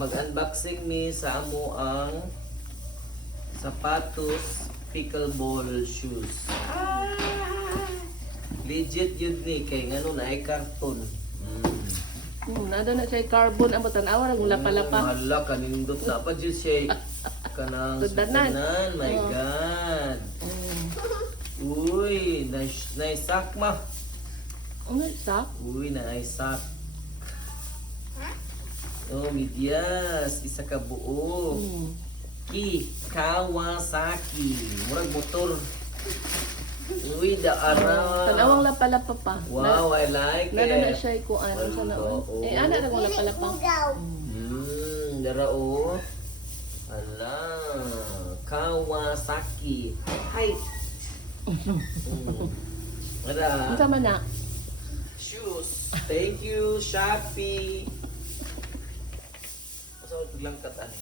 Mag-unboxing mi sa amo ang sapatos pickleball shoes. Legit yun ni kay ngano na ay karton. Nado na siya carbon ang tanawa ng lapa-lapa. Hala kanindot na pa jud siya. Kanang Sudanan. sudanan. My God. Uy, nice sak ma. Ano sa? Uy, nice sak. Oh, medyas, isa ka buo. Kawasaki. Murag motor. Uy, daara. Tanawang lapa-lapa pa. Wow, I like Nado na it. siya kung ano sa naon. Oo. Ana nang lapa-lapa. Dara o. Ala. Kawasaki. Hi. Dara. Unsa man na? Shoes. Thank you, Shopee. Masa lang katan.